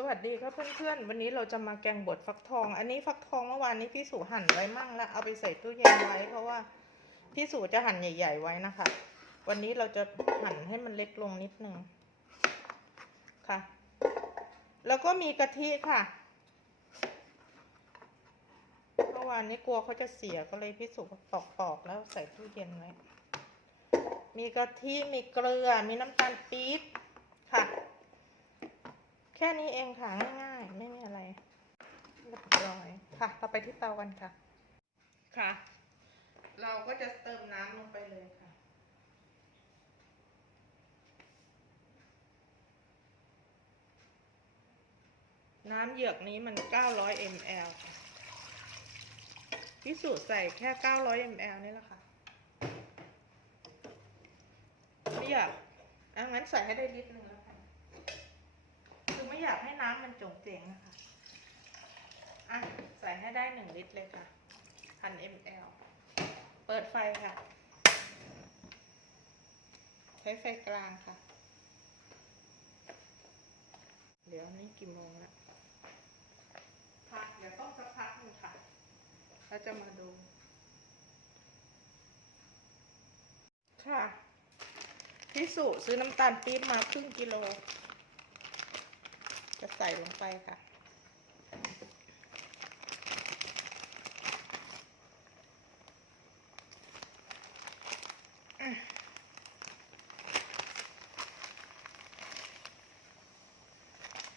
สวัสดีครับเพื่อนๆ วันนี้เราจะมาแกงบดฟักทอง อันนี้ฟักทองเมื่อวานนี้พี่สุหั่นไว้มั่งแล้วเอาไปใส่ตู้เย็นไว้เพราะว่าพี่สุจะหั่นใหญ่ ๆ ไว้นะคะ วันนี้เราจะหั่นให้มันเล็กลงนิดนึงค่ะ แล้วก็มีกะทิค่ะ เมื่อวานนี้กลัวเขาจะเสียก็เลยพี่สุปอกๆแล้วใส่ตู้เย็นไว้ มีกะทิ มีเกลือ มีน้ำตาลปี๊บค่ะ แค่นี้เองค่ะง่ายๆ ไม่มีอะไรเรียบร้อยค่ะเราไปที่เตากันค่ะ ค่ะ เราก็จะเติมน้ำลงไปเลยค่ะน้ำเหยือกนี้มัน 900 ml ค่ะพิสูจน์ใส่แค่ 900 ml นี่แหละค่ะ ไม่อยากอะงั้นใส่ให้ได้ลิตรหนึ่งแล้ว ไม่อยากให้น้ำมันจงเจงนะคะ อะ ใส่ให้ได้หนึ่งลิตรเลยค่ะพัน ml เปิดไฟค่ะ ใช้ไฟกลางค่ะ เดี๋ยวนี้กี่โมงแล้วพักเดี๋ยวต้องสักพักหนึงค่ะแล้วจะมาดู ค่ะพี่สุซื้อน้ำตาลปี๊บมาครึ่งกิโล จะใส่ลงไปค่ะ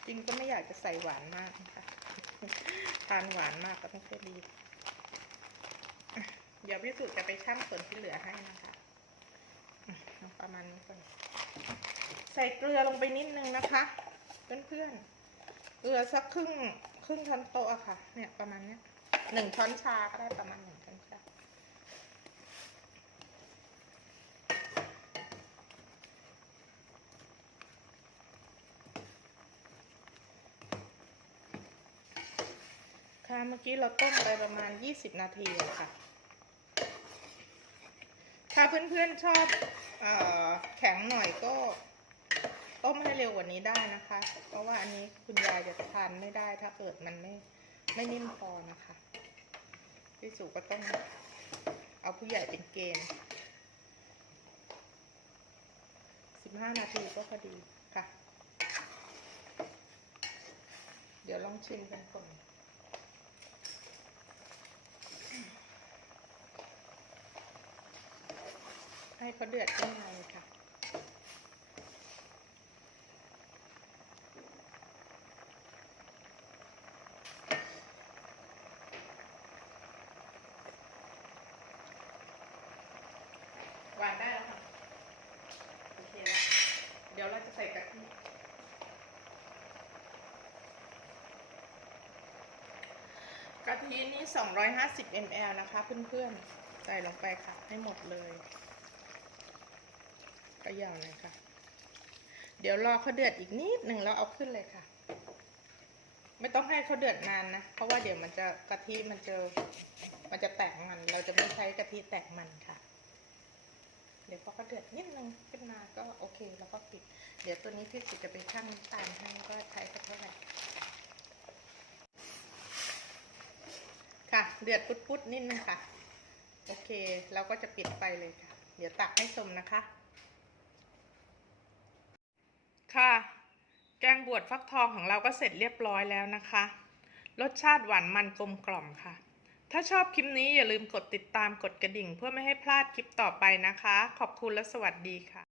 จริงก็ไม่อยากจะใส่หวานมากนะคะทานหวานมากก็ไม่ค่อยดีเดี๋ยวพี่สุจะไปชั่งส่วนที่เหลือให้นะคะประมาณนี้ก่อนใส่เกลือลงไปนิดนึงนะคะ เพื่อนๆเกลือสักครึ่งครึ่งช้อนโต๊ะอะค่ะ เนี่ยประมาณเนี้ยหนึ่งช้อนชาก็ได้ประมาณหนึ่งช้อนชาค่ะเมื่อกี้เราต้มไปประมาณ 20 นาทีค่ะ ถ้าเพื่อนๆชอบออแข็งหน่อยก็ ต้มให้เร็วกว่านี้ได้นะคะ เพราะว่าอันนี้คุณยายจะทานไม่ได้ถ้าเกิดมันไม่ไม่นิ่มพอนะคะพี่สุก็ต้องเอาผู้ใหญ่เป็นเกณฑ์15นาทีก็พอดีค่ะ เดี๋ยวลองชิมกันก่อนให้เขาเดือดขึ้นมาเลยค่ะ วานได้แล้วค่ะ โอเคแล้ว เดี๋ยวเราจะใส่กะทิกะทินี่ 250 ml นะคะ เพื่อนๆ ใส่ลงไปค่ะ ให้หมดเลยก็ยาวเลยค่ะ เดี๋ยวรอเขาเดือดอีกนิดหนึ่งแล้วเอาขึ้นเลยค่ะ ไม่ต้องให้เขาเดือดนานนะ เพราะว่าเดี๋ยวมันจะกะทิมันจะมันจะแตกมัน เราจะไม่ใช้กะทิแตกมันค่ะ ดี๋ยวพอเขาเดือดนิดนึงขึ้นมาก็โอเคแล้วก็ปิด เดี๋ยวตัวนี้พี่สิจะไปชั่งน้ำตาลให้ว่าใช้สักเท่าไหร่ค่ะ เดือดปุดๆนิดนึงค่ะ โอเคเราก็จะปิดไฟเลยค่ะ เดี๋ยวตักให้ชมนะคะ ค่ะ แกงบวชฟักทองของเราก็เสร็จเรียบร้อยแล้วนะคะ รสชาติหวานมันกลมกล่อมค่ะ ถ้าชอบคลิปนี้อย่าลืมกดติดตามกดกระดิ่ง เพื่อไม่ให้พลาดคลิปต่อไปนะคะ ขอบคุณและสวัสดีค่ะ